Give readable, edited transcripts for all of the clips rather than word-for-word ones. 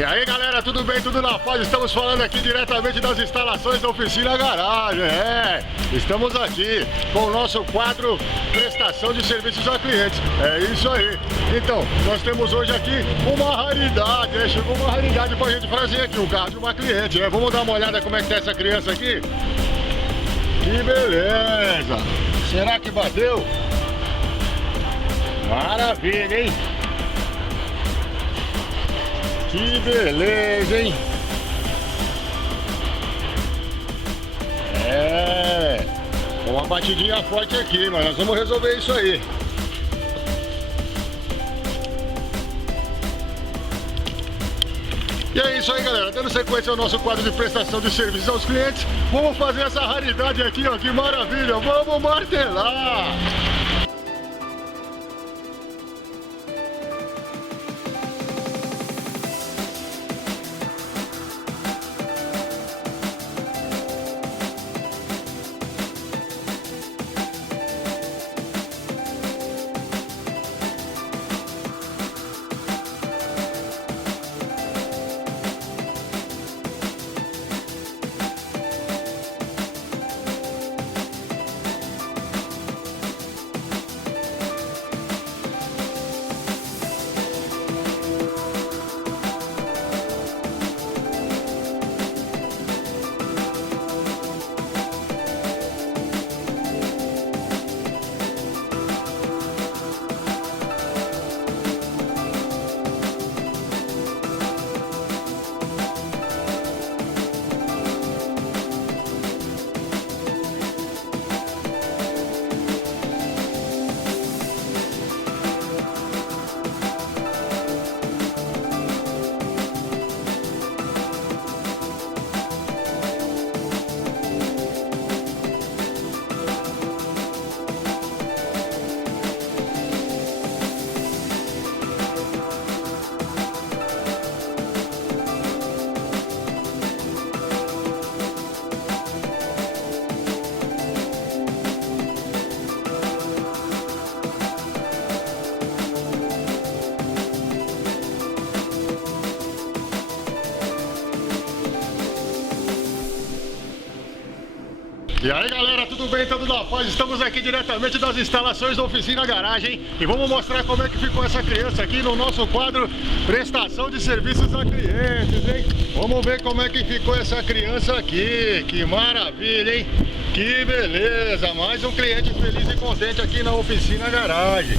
E aí galera, tudo bem? Tudo na paz? Estamos falando aqui diretamente das instalações da Oficina Garagem. Estamos aqui com o nosso quadro Prestação de Serviços a Clientes. É isso aí. Então, nós temos hoje aqui uma raridade. Chegou uma raridade pra gente fazer aqui, um carro de uma cliente. Vamos dar uma olhada como é que tá essa criança aqui? Que beleza! Será que bateu? Maravilha, hein? Que beleza, hein? Uma batidinha forte aqui, mas nós vamos resolver isso aí. E é isso aí, galera. Dando sequência ao nosso quadro de prestação de serviços aos clientes, vamos fazer essa raridade aqui, ó. Que maravilha! Vamos martelar! E aí galera, tudo bem? Tudo na paz? Estamos aqui diretamente das instalações da Oficina Garagem e vamos mostrar como é que ficou essa criança aqui no nosso quadro Prestação de Serviços a Clientes, hein? Vamos ver como é que ficou essa criança aqui. Que maravilha, hein? Que beleza! Mais um cliente feliz e contente aqui na Oficina Garagem.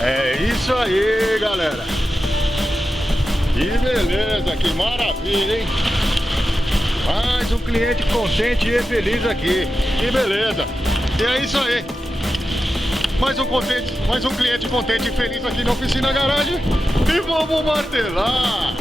É isso aí, galera! Que beleza! Que maravilha, hein? Mais um cliente contente e feliz aqui. Que beleza. E é isso aí. Mais um cliente contente e feliz aqui na Oficina Garagem. E vamos martelar.